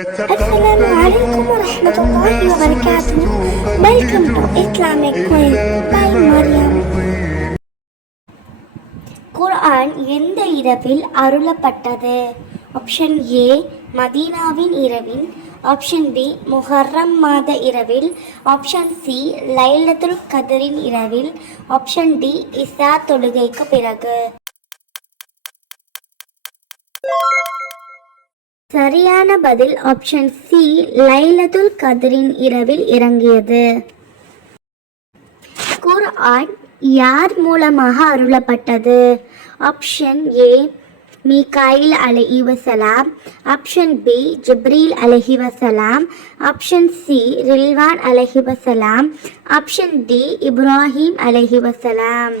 Assalamu alaikum warahmatullahi wabarakatuh. Welcome to Islamic Quiz by Maryam. குர்ஆன் எந்த இரவில் அருளப்பட்டது? Option A மதீனாவின் இரவில், ஆப்ஷன் பி முஹர்ரம் மாத இரவில், ஆப்ஷன் சி லைலத்துல் கத்ரின் இரவில், ஆப்ஷன் டி இஸ்ரா தொழுகைக்கு பிறகு. சரியான பதில் ஆப்ஷன் சி லைலத்துல் கத்ரின் இரவில் இறங்கியது. குர்ஆன் யார் மூலமாக அருளப்பட்டது? ஆப்ஷன் ஏ மீகாயில் அலைஹி வஸலாம், ஆப்ஷன் பி ஜிப்ரீல் அலைஹி வஸலாம், ஆப்ஷன் சி ரில்வான் அலைஹி வஸலாம், ஆப்ஷன் டி இப்ராஹிம் அலைஹி வஸலாம்.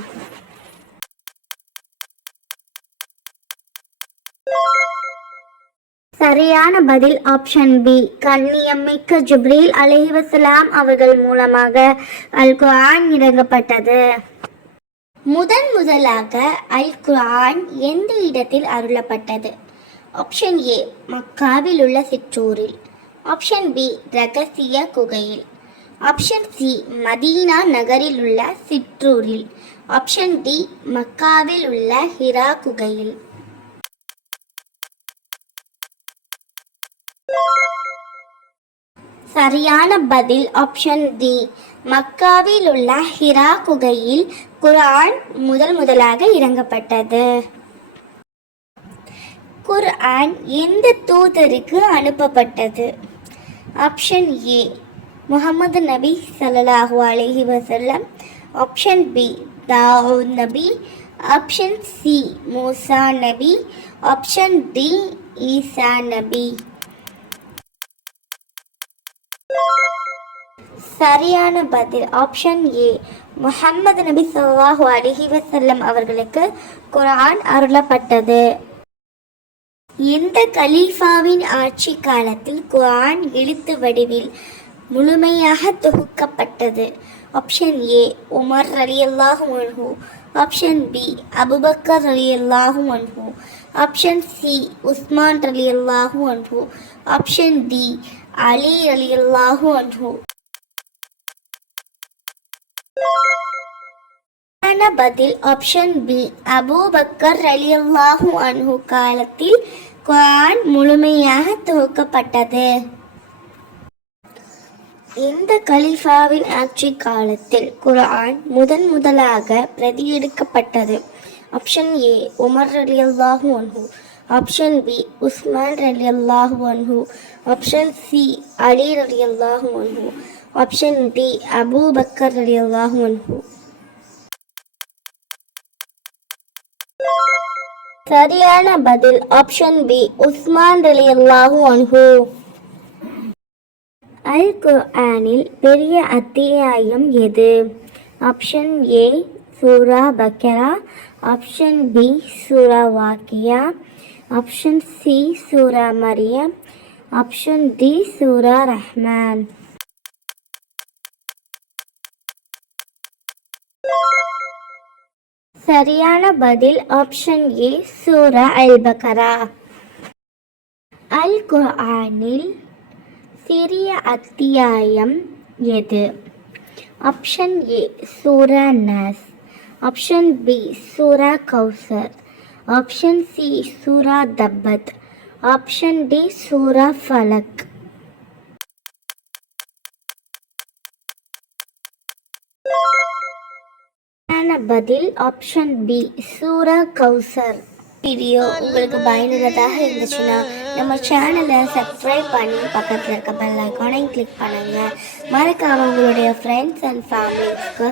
சரியான பதில் ஆப்ஷன் பி கண்ணியமிக்க ஜிப்ரீல் அலைஹி வஸலாம் அவர்கள் மூலமாக அல் குர்ஆன் இறங்கப்பட்டது. முதலாக அல் குர்ஆன் எந்த இடத்தில் அருளப்பட்டது? ஆப்ஷன் ஏ மக்காவில் உள்ள சிற்றூரில், ஆப்ஷன் பி ரகசிய குகையில், ஆப்ஷன் சி மதீனா நகரில் உள்ள சிற்றூரில், ஆப்ஷன் டி மக்காவில் உள்ள ஹிரா குகையில். சரியான பதில் ஆப்ஷன் டி மக்காவில் உள்ள ஹிரா குகையில் குர்ஆன் முதலாக இறங்கப்பட்டது. குர்ஆன் எந்த தூதருக்கு அனுப்பப்பட்டது? ஆப்ஷன் ஏ முஹம்மது நபி ஸல்லல்லாஹு அலைஹி வஸல்லம், ஆப்ஷன் பி தாவூத் நபி, ஆப்ஷன் சி மூசா நபி, ஆப்ஷன் டி ஈசா நபி. சரியான பதில் ஆப்ஷன் ஏ முஹம்மது நபி ஸல்லல்லாஹு அலைஹி வஸல்லம் அவர்களுக்கு குர்ஆன் அருளப்பட்டது. எந்த கலீஃபாவின் ஆட்சி காலத்தில் குர்ஆன் எழுத்து வடிவில் முழுமையாக தொகுக்கப்பட்டது? ஆப்ஷன் ஏ உமர் ரலியல்லாஹு அன்ஹு, ஆப்ஷன் பி அபூபக்கர் ரலியல்லாஹு அன்ஹு, ஆப்ஷன் சி உஸ்மான் ரலியல்லாஹு அன்ஹு, ஆப்ஷன் டி அலி ரலியல்லாஹு அன்ஹு. பதில் ஆப்ஷன் பி அபூபக்கர் ரலியல்லாஹு அன்ஹு காலத்தில் குர்ஆன் முழுமையாக தொகுக்கப்பட்டது. இந்த கலீஃபாவின் ஆட்சி காலத்தில் குர்ஆன் முதலாக பிரதியெடுக்கப்பட்டது? ஆப்ஷன் ஏ உமர் ரலியல்லாஹு அன்ஹு, ஆப்ஷன் பி உஸ்மான் ரலியல்லாஹு அன்ஹு, ஆப்ஷன் சி அலி ரலியல்லாஹு அன்ஹு, ஆப்ஷன் டி அபூபக்கர் ரலியல்லாஹு அன்ஹு. சரியான பதில் ஆப்ஷன் பி உஸ்மான் ரலியல்லாஹு அன்ஹு. அல் குர்ஆனில் பெரிய அத்தியாயம் எது? ஆப்ஷன் ஏ சூரா பக்ரா, ஆப்ஷன் பி சூரா வாக்கியா, ஆப்ஷன் சி சூரா மரியம், ஆப்ஷன் டி சூரா ரஹ்மான். சரியான பதில் ஆப்ஷன் ஏ சூரா அல் பக்ரா. அல் குர்ஆனில் சிறிய அத்தியாயம் எது? Option A Sura Naz, option B Sura Kausar, option C Sura தப்பத், option D சூரா ஃபலக். பதில் ஆப்ஷன் பி சூரா கௌசர். வீடியோ உங்களுக்கு பயனுள்ளதாக இருந்துச்சுன்னா நம்ம சேனலை சப்ஸ்கிரைப் பண்ணி பக்கத்தில் இருக்க பெல் ஐகானையும் கிளிக் பண்ணுங்கள். மறக்காம உங்களுடைய ஃப்ரெண்ட்ஸ் அண்ட் ஃபேமிலிஸ்க்கு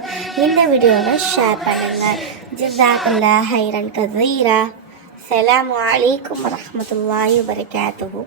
இந்த வீடியோவை ஷேர் பண்ணுங்கள். ஜஸாக்கல்லாஹ் ஹைரன் கஸீரா. அஸ்ஸலாமு அலைக்கும் வரஹ்மத்துல்லாஹி வபரகாத்துஹு.